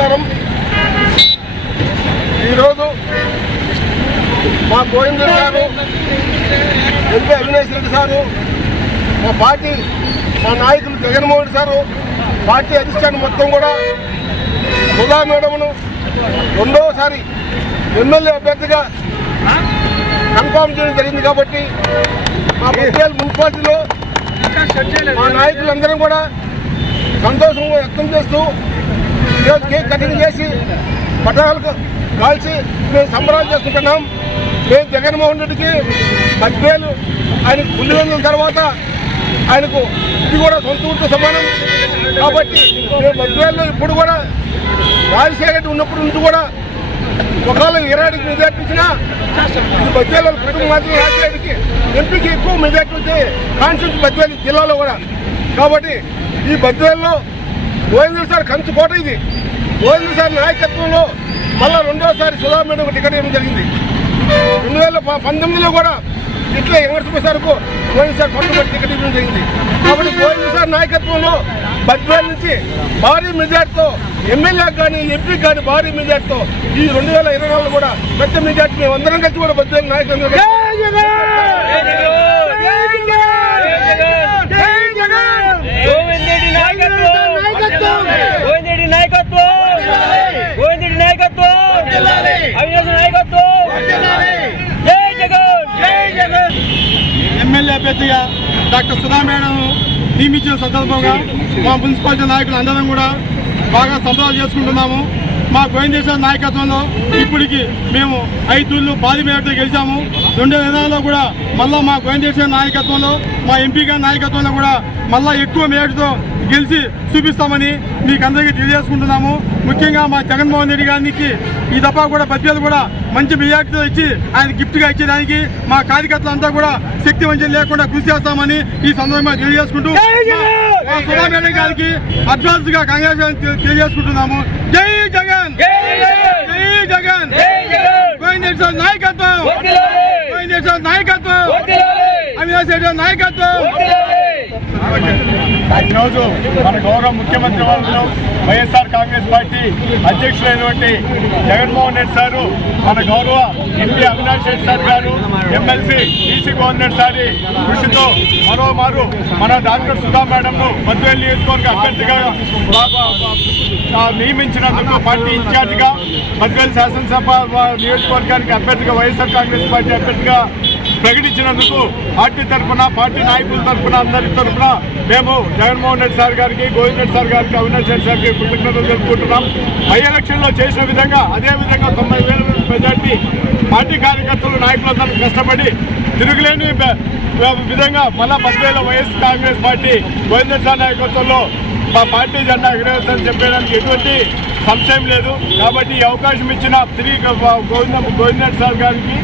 నమస్కారం. ఈరోజు మా గోవిందర్ గారు ఎంపీ అవినాష్ రెడ్డి సారు మా పార్టీ మా నాయకులు జగన్మోహన్ సారు పార్టీ అధిష్టానం మొత్తం కూడా సుధా మేడంను రెండోసారి ఎమ్మెల్యే అభ్యర్థిగా కన్ఫామ్ చేయడం జరిగింది కాబట్టి మా బద్వేల్ మున్సిపాలిటీలో మా నాయకులందరం కూడా సంతోషం వ్యక్తం చేస్తూ ఈరోజు కేక్ కటింగ్ చేసి పటాలకు కాల్చి మేము సంబరాలు చేసుకుంటున్నాం. మేము జగన్మోహన్ రెడ్డికి పదివేలు ఆయన పులివెందుల తర్వాత ఆయనకు ఇది కూడా సొంత ఊరితో సమానం. కాబట్టి మేము పదివేలు ఇప్పుడు కూడా రాజశేఖర రెడ్డి ఉన్నప్పుడు నుంచి కూడా ఒకవేళ ఇరాడికి మెజార్టీ ఇచ్చినా ఇది బద్వేలు కుటుంబం మాత్రం రాజశేఖరికి ఎంపీకి ఎక్కువ మెజార్టీ వచ్చే కాన్స్టిట్యూన్సీ బద్వేలు జిల్లాలో కూడా. కాబట్టి ఈ బద్వేల్లో గోవింద సార్ కంచు కోట ఇది. గోవింద సార్ నాయకత్వంలో మళ్ళా రెండోసారి సుధా టికెట్ ఇవ్వడం జరిగింది. రెండు వేల పంతొమ్మిదిలో కూడా ఇట్లా ఎమర్సీ సార్కు గోవింద సార్ పంతొమ్మిది టికెట్ ఇవ్వడం జరిగింది. కాబట్టి గోవింద సార్ నాయకత్వంలో బద్వేల్ నుంచి భారీ మెజార్టీతో ఎమ్మెల్యే కానీ ఎంపీకి కానీ భారీ మెజార్టీతో ఈ రెండు వేల ఇరవై నాలుగు కూడా పెద్ద మెజార్టీ. మేము అందరం కలిసి కూడా బద్వేల్ నాయకులు గోవిందరెడ్డి నాయకత్వం గోవిందరెడ్డి నాయకత్వం గోవిందరెడ్డి నాయకత్వం అవినాశ్ నాయకత్వం జై జగన్ జై Jagan MLA doctor Sudha madam నియమించిన సందర్భంగా మా మున్సిపాలిటీ నాయకులు అందరం కూడా బాగా సంబరాలు చేసుకుంటున్నాము. మా గోవిందేశ్వర నాయకత్వంలో ఇప్పటికి మేము ఐదుళ్ళు భారీ గెలిచాము. రెండు నెలల్లో కూడా మళ్ళా మా గోవిందేశ్వర నాయకత్వంలో మా ఎంపీ గారి నాయకత్వంలో కూడా మళ్ళా ఎక్కువ మేటతో గెలిచి చూపిస్తామని మీకు అందరికీ తెలియజేసుకుంటున్నాము. ముఖ్యంగా మా జగన్మోహన్ రెడ్డి గారికి ఈ దఫా కూడా బద్వేలు కూడా మంచి మెజార్టీతో ఇచ్చి ఆయన గిఫ్ట్గా ఇచ్చేదానికి మా కార్యకర్తలంతా కూడా శక్తి వంచన లేకుండా కృషి చేస్తామని ఈ సందర్భంగా తెలియజేసుకుంటూ గారికి అడ్వాన్స్గా కంగ్రాచులేషన్ తెలియజేసుకుంటున్నాము. జై జగన్! జై జగన్! నాయకత్వం! నాయకత్వం! రెడ్డి నాయకత్వం! ఈరోజు మన గౌరవ ముఖ్యమంత్రి వాళ్ళు వైఎస్ఆర్ కాంగ్రెస్ పార్టీ అధ్యక్షులైనటువంటి జగన్మోహన్ రెడ్డి సారు మన గౌరవ ఎంపీ అవినాష్ రెడ్డి సార్ గారు ఎమ్మెల్సీ ఈసీ గవర్నర్ సారి కృషితో మరోమారు మన డాక్టర్ సుధా మేడంను బద్వేలు నియోజకవర్గ అభ్యర్థిగా నియమించినందుకు పార్టీ ఇన్ఛార్జిగా బద్వేలు శాసనసభ నియోజకవర్గానికి అభ్యర్థిగా వైఎస్ఆర్ కాంగ్రెస్ పార్టీ అభ్యర్థిగా ప్రకటించినందుకు పార్టీ తరఫున పార్టీ నాయకుల తరఫున అందరి తరఫున మేము జగన్మోహన్ రెడ్డి సార్ గారికి గోవింద్ రెడ్డి సార్ గారికి అవినాష్ రెడ్డి సార్కి కృతజ్ఞతలు తెలుపుకుంటున్నాం. బై ఎలక్షన్లో చేసిన విధంగా అదే విధంగా తొంభై వేల మెజార్టీ పార్టీ కార్యకర్తలు నాయకులందరూ కష్టపడి తిరుగులేని విధంగా మళ్ళా పదివేల YS Congress party Govind sir నాయకత్వంలో మా పార్టీ జెండా ఎగరేస్తుందని చెప్పడానికి ఎటువంటి సంశయం లేదు. కాబట్టి ఈ అవకాశం ఇచ్చిన తిరిగి గోవింద గోవింద్ సార్ గారికి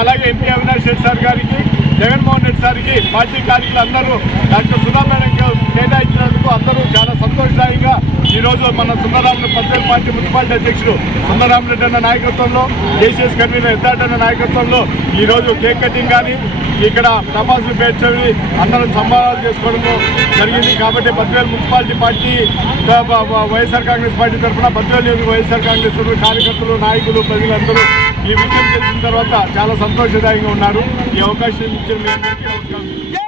అలాగే ఎంపీ అవినాష్ రెడ్డి సార్ గారికి జగన్మోహన్ రెడ్డి సార్కి పార్టీ కార్యకులు అందరూ డాక్టర్ సుధా కేటాయించినందుకు అందరూ చాలా సంతోషదాయంగా ఈరోజు మన సుందరామ పద్వేల్ పార్టీ మున్సిపాలిటీ అధ్యక్షుడు సుందరరామరెడ్డి అన్న నాయకత్వంలో కేసీఎస్ కన్వీనర్ ఎద్దాటన్న నాయకత్వంలో ఈరోజు కేక్ కటింగ్ కానీ ఇక్కడ టపాసులు పేర్చవి అందరం సంభావాలు చేసుకోవడము జరిగింది. కాబట్టి Badvel municipality party YSR Congress party తరఫున బద్వేల్ వైఎస్ఆర్ కాంగ్రెస్ కార్యకర్తలు నాయకులు ప్రజలందరూ ఈ విషయం తెలిసిన తర్వాత చాలా సంతోషదాయంగా ఉన్నారు. ఈ అవకాశం ఇచ్చిన మీ అందరికీ నమస్కారం.